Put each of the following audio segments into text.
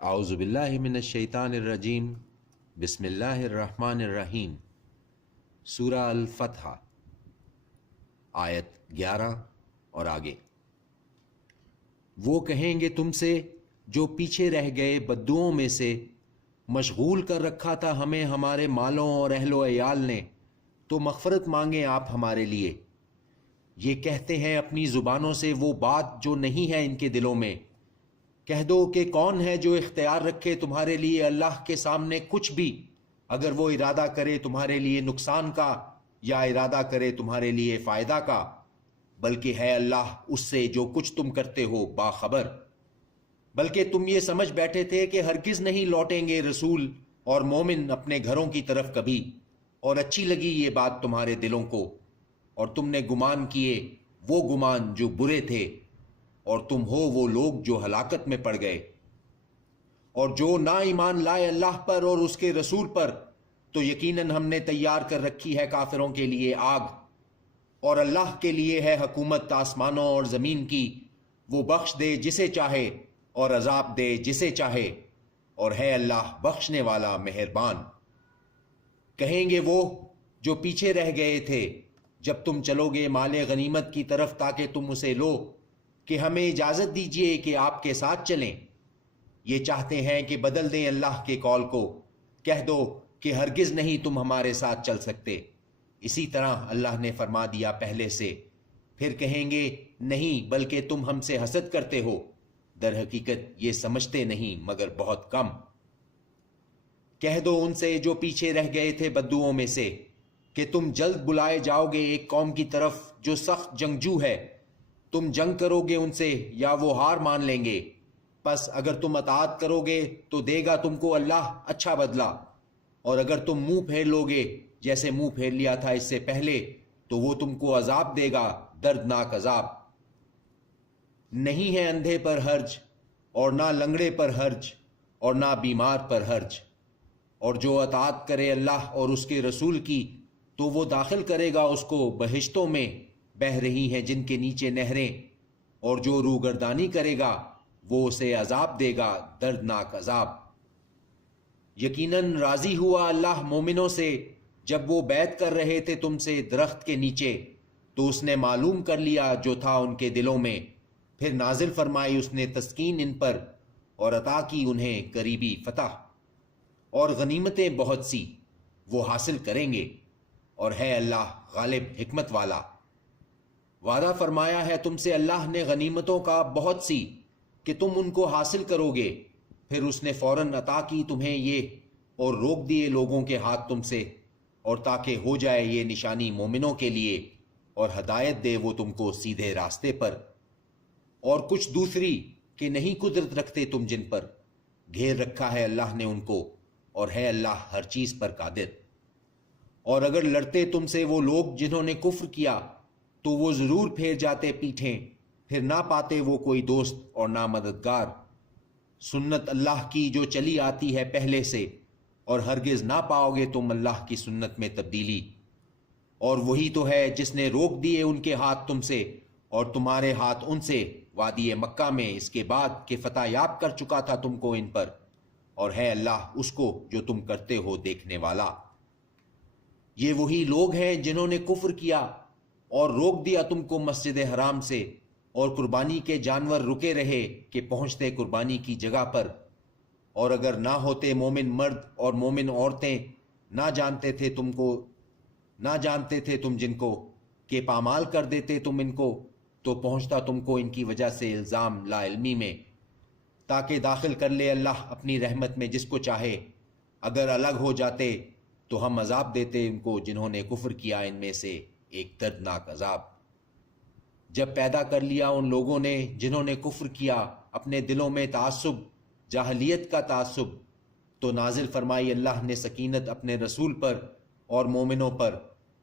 اعوذ باللہ من الشیطان الرجیم، بسم اللہ الرحمن الرحیم۔ سورہ الفتح، آیت 11 اور آگے۔ وہ کہیں گے تم سے جو پیچھے رہ گئے بدوؤں میں سے، مشغول کر رکھا تھا ہمیں ہمارے مالوں اور اہل و عیال نے، تو مغفرت مانگیں آپ ہمارے لیے۔ یہ کہتے ہیں اپنی زبانوں سے وہ بات جو نہیں ہے ان کے دلوں میں۔ کہہ دو کہ کون ہے جو اختیار رکھے تمہارے لیے اللہ کے سامنے کچھ بھی، اگر وہ ارادہ کرے تمہارے لیے نقصان کا یا ارادہ کرے تمہارے لیے فائدہ کا، بلکہ ہے اللہ اس سے جو کچھ تم کرتے ہو باخبر۔ بلکہ تم یہ سمجھ بیٹھے تھے کہ ہرگز نہیں لوٹیں گے رسول اور مومن اپنے گھروں کی طرف کبھی، اور اچھی لگی یہ بات تمہارے دلوں کو، اور تم نے گمان کیے وہ گمان جو برے تھے، اور تم ہو وہ لوگ جو ہلاکت میں پڑ گئے۔ اور جو نہ ایمان لائے اللہ پر اور اس کے رسول پر، تو یقیناً ہم نے تیار کر رکھی ہے کافروں کے لیے آگ، اور اللہ کے لیے ہے حکومت آسمانوں اور زمین کی، وہ بخش دے جسے چاہے اور عذاب دے جسے چاہے، اور ہے اللہ بخشنے والا مہربان۔ کہیں گے وہ جو پیچھے رہ گئے تھے جب تم چلو گے مال غنیمت کی طرف تاکہ تم اسے لو، کہ ہمیں اجازت دیجئے کہ آپ کے ساتھ چلیں۔ یہ چاہتے ہیں کہ بدل دیں اللہ کے قول کو، کہہ دو کہ ہرگز نہیں تم ہمارے ساتھ چل سکتے، اسی طرح اللہ نے فرما دیا پہلے سے۔ پھر کہیں گے نہیں بلکہ تم ہم سے حسد کرتے ہو، در حقیقت یہ سمجھتے نہیں مگر بہت کم۔ کہہ دو ان سے جو پیچھے رہ گئے تھے بدوؤں میں سے کہ تم جلد بلائے جاؤ گے ایک قوم کی طرف جو سخت جنگجو ہے، تم جنگ کرو گے ان سے یا وہ ہار مان لیں گے، پس اگر تم اطاعت کرو گے تو دے گا تم کو اللہ اچھا بدلہ، اور اگر تم منہ پھیر لو گے جیسے منہ پھیر لیا تھا اس سے پہلے تو وہ تم کو عذاب دے گا، دردناک عذاب۔ نہیں ہے اندھے پر حرج اور نہ لنگڑے پر حرج اور نہ بیمار پر حرج، اور جو اطاعت کرے اللہ اور اس کے رسول کی تو وہ داخل کرے گا اس کو بہشتوں میں بہہ رہی ہیں جن کے نیچے نہریں، اور جو روگردانی کرے گا وہ اسے عذاب دے گا، دردناک عذاب۔ یقیناً راضی ہوا اللہ مومنوں سے جب وہ بیعت کر رہے تھے تم سے درخت کے نیچے، تو اس نے معلوم کر لیا جو تھا ان کے دلوں میں، پھر نازل فرمائی اس نے تسکین ان پر، اور عطا کی انہیں قریبی فتح اور غنیمتیں بہت سی وہ حاصل کریں گے، اور ہے اللہ غالب حکمت والا۔ وعدہ فرمایا ہے تم سے اللہ نے غنیمتوں کا بہت سی کہ تم ان کو حاصل کرو گے، پھر اس نے فوراً عطا کی تمہیں یہ، اور روک دیے لوگوں کے ہاتھ تم سے، اور تاکہ ہو جائے یہ نشانی مومنوں کے لیے، اور ہدایت دے وہ تم کو سیدھے راستے پر۔ اور کچھ دوسری کہ نہیں قدرت رکھتے تم جن پر، گھیر رکھا ہے اللہ نے ان کو، اور ہے اللہ ہر چیز پر قادر۔ اور اگر لڑتے تم سے وہ لوگ جنہوں نے کفر کیا تو وہ ضرور پھیر جاتے پیٹھیں، پھر نہ پاتے وہ کوئی دوست اور نہ مددگار۔ سنت اللہ کی جو چلی آتی ہے پہلے سے، اور ہرگز نہ پاؤ گے تم اللہ کی سنت میں تبدیلی۔ اور وہی تو ہے جس نے روک دیے ان کے ہاتھ تم سے اور تمہارے ہاتھ ان سے وادی مکہ میں، اس کے بعد کہ فتح یاب کر چکا تھا تم کو ان پر، اور ہے اللہ اس کو جو تم کرتے ہو دیکھنے والا۔ یہ وہی لوگ ہیں جنہوں نے کفر کیا اور روک دیا تم کو مسجد حرام سے، اور قربانی کے جانور رکے رہے کہ پہنچتے قربانی کی جگہ پر، اور اگر نہ ہوتے مومن مرد اور مومن عورتیں، نہ جانتے تھے تم جن کو کہ پامال کر دیتے تم ان کو، تو پہنچتا تم کو ان کی وجہ سے الزام لا علمی میں، تاکہ داخل کر لے اللہ اپنی رحمت میں جس کو چاہے۔ اگر الگ ہو جاتے تو ہم عذاب دیتے ان کو جنہوں نے کفر کیا ان میں سے ایک دردناک عذاب۔ جب پیدا کر لیا ان لوگوں نے جنہوں نے کفر کیا اپنے دلوں میں تعصب، جاہلیت کا تعصب، تو نازل فرمائی اللہ نے سکینت اپنے رسول پر اور مومنوں پر،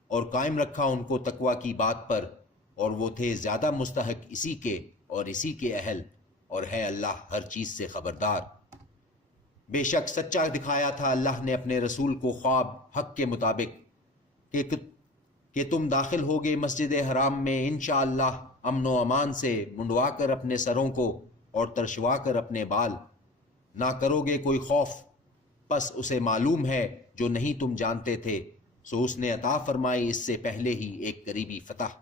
اور قائم رکھا ان کو تقوی کی بات پر، اور وہ تھے زیادہ مستحق اسی کے اور اسی کے اہل، اور ہے اللہ ہر چیز سے خبردار۔ بے شک سچا دکھایا تھا اللہ نے اپنے رسول کو خواب حق کے مطابق کہ تم داخل ہوگے مسجد حرام میں انشاءاللہ امن و امان سے، منڈوا کر اپنے سروں کو اور ترشوا کر اپنے بال، نہ کرو گے کوئی خوف، پس اسے معلوم ہے جو نہیں تم جانتے تھے، سو اس نے عطا فرمائی اس سے پہلے ہی ایک قریبی فتح۔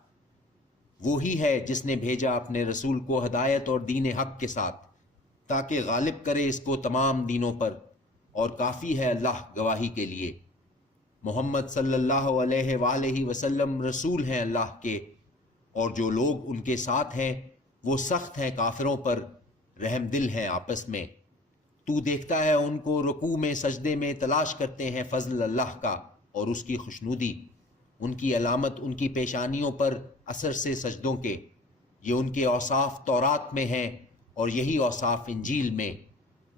وہی ہے جس نے بھیجا اپنے رسول کو ہدایت اور دین حق کے ساتھ، تاکہ غالب کرے اس کو تمام دینوں پر، اور کافی ہے اللہ گواہی کے لیے۔ محمد صلی اللہ علیہ وآلہ وسلم رسول ہیں اللہ کے، اور جو لوگ ان کے ساتھ ہیں وہ سخت ہیں کافروں پر، رحم دل ہیں آپس میں۔ تو دیکھتا ہے ان کو رکوع میں سجدے میں تلاش کرتے ہیں فضل اللہ کا اور اس کی خوشنودی، ان کی علامت ان کی پیشانیوں پر اثر سے سجدوں کے، یہ ان کے اوصاف تورات میں ہیں اور یہی اوصاف انجیل میں۔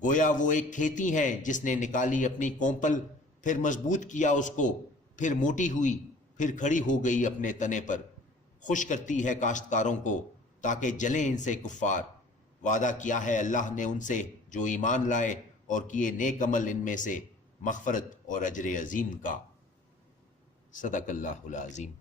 گویا وہ ایک کھیتی ہیں جس نے نکالی اپنی کونپل، پھر مضبوط کیا اس کو، پھر موٹی ہوئی، پھر کھڑی ہو گئی اپنے تنے پر، خوش کرتی ہے کاشتکاروں کو تاکہ جلیں ان سے کفار۔ وعدہ کیا ہے اللہ نے ان سے جو ایمان لائے اور کیے نیک عمل، ان میں سے مغفرت اور اجر عظیم کا۔ صدق اللہ العظیم۔